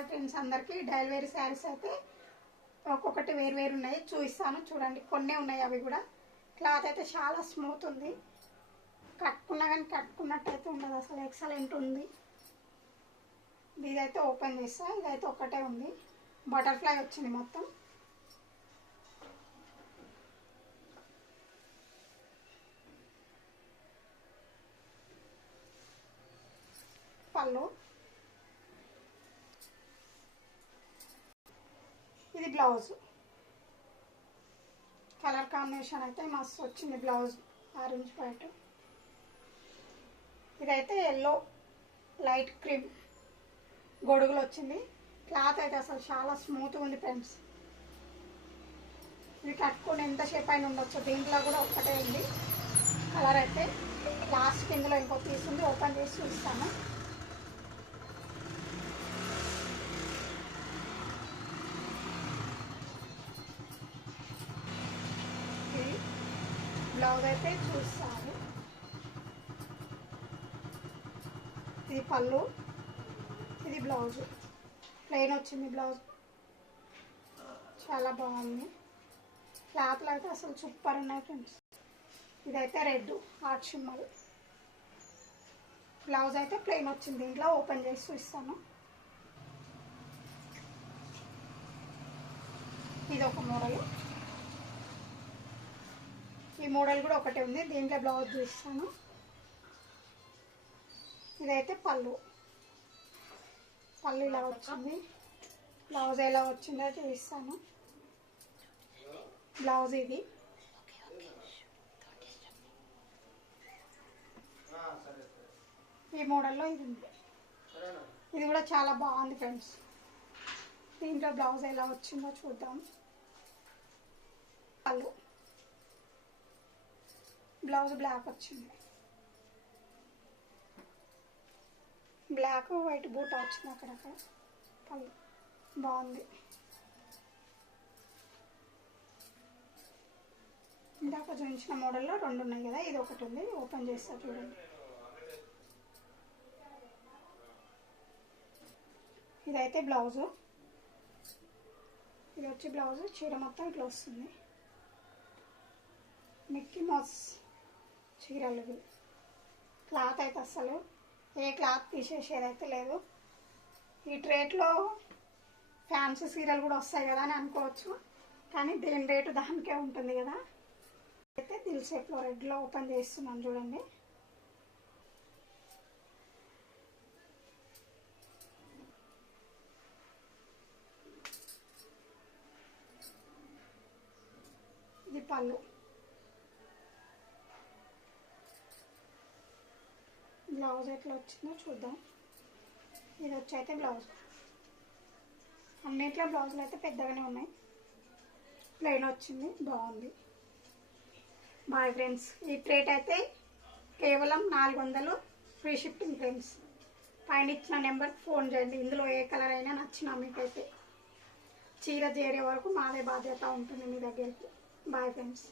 Hi friends, అందరికీ daily wear saris అయితే ఒక్కొక్కటి వేరు ఉన్నాయి, చూపిస్తాను చూడండి. కొన్ని ఉన్నాయి, అవి కూడా క్లాత్ అయితే చాలా స్మూత్ ఉంది. కట్టుకున్నా కానీ కట్టుకున్నట్టు అయితే ఉండదు, అసలు ఎక్సలెంట్ ఉంది. ఇదైతే ఓపెన్ చేస్తా, ఇదైతే ఒక్కటే ఉంది. బటర్ఫ్లై వచ్చింది మొత్తం. పళ్ళు, ఇది బ్లౌజ్. కలర్ కాంబినేషన్ అయితే మస్తు వచ్చింది. బ్లౌజ్ ఆరెంజ్ వైట్, ఇదైతే ఎల్లో లైట్ క్రీమ్ గొడుగులు వచ్చింది. క్లాత్ అయితే అసలు చాలా స్మూత్గా ఉంది ఫ్రెండ్స్. ఇది కట్టుకొని ఎంతసేపు అయినా ఉండొచ్చు. దీంట్లో కూడా ఒక్కటే ఉంది కలర్. అయితే లాస్ట్ ఇందులో ఇంకో పీస్ ఉంది, ఓపెన్ చేసి చూస్తాను. బ్లౌజ్ అయితే చూస్తాను. ఇది పళ్ళు, ఇది బ్లౌజ్. ప్లెయిన్ వచ్చింది బ్లౌజ్, చాలా బాగుంది. క్లాత్లు అయితే అసలు సూపర్ ఉన్నాయి ఫ్రెండ్స్. ఇదైతే రెడ్ హార్ట్ షిమ్మర్. బ్లౌజ్ అయితే ప్లెయిన్ వచ్చింది. దీంట్లో ఓపెన్ చేసి చూస్తాను. ఇది ఒక మోడల్, ఈ మోడల్ కూడా ఒకటే ఉంది. దీంట్లో బ్లౌజ్ చూస్తాను. ఇదైతే పళ్ళు, పళ్ళు ఇలా వచ్చింది. బ్లౌజ్ ఎలా వచ్చిందో చూపిస్తాను. బ్లౌజ్ ఇది. ఈ మోడల్లో ఇది ఉంది. ఇది కూడా చాలా బాగుంది ఫ్రెండ్స్. దీంట్లో బ్లౌజ్ ఎలా వచ్చిందో చూద్దాం. పళ్ళు, బ్లౌజ్ బ్లాక్ వచ్చింది. బ్లాక్ వైట్ బూటా వచ్చింది అక్కడక్కడ. పళ్ళు బాగుంది. ఇందాక చూపించిన మోడల్లో రెండు ఉన్నాయి కదా, ఇది ఒకటి ఉంది. ఓపెన్ చేస్తా చూడండి. ఇదైతే బ్లౌజు. ఇది వచ్చి బ్లౌజు. చీర మొత్తం ఇట్లా వస్తుంది. మిక్కీ మౌస్ చీరలు. క్లాత్ అయితే అసలు ఏ క్లాత్ తీసేసేదైతే లేదు. ఈ ట్రేట్లో ఫ్యాన్సీ చీరలు కూడా వస్తాయి కదా అని అనుకోవచ్చు, కానీ దేని రేటు దానికే ఉంటుంది కదా. అయితే దిల్ షేప్లో రెడ్లో ఓపెన్ చేస్తున్నాను చూడండి. ఇది పళ్ళు. బ్లౌజ్ ఎట్లా వచ్చిందో చూద్దాం. ఇది వచ్చి అయితే బ్లౌజ్. అన్నిట్లో బ్లౌజులు అయితే పెద్దగానే ఉన్నాయి. ప్లెయిన్ వచ్చింది, బాగుంది. Bye friends. ఈ ట్రేట్ అయితే కేవలం 400, ఫ్రీ షిప్పింగ్ ఫ్రెండ్స్. పైన ఇచ్చిన నెంబర్కి ఫోన్ చేయండి. ఇందులో ఏ కలర్ అయినా నచ్చినా మీకైతే చీర చేరే వరకు మాదే బాధ్యత ఉంటుంది మీ దగ్గరికి. Bye friends.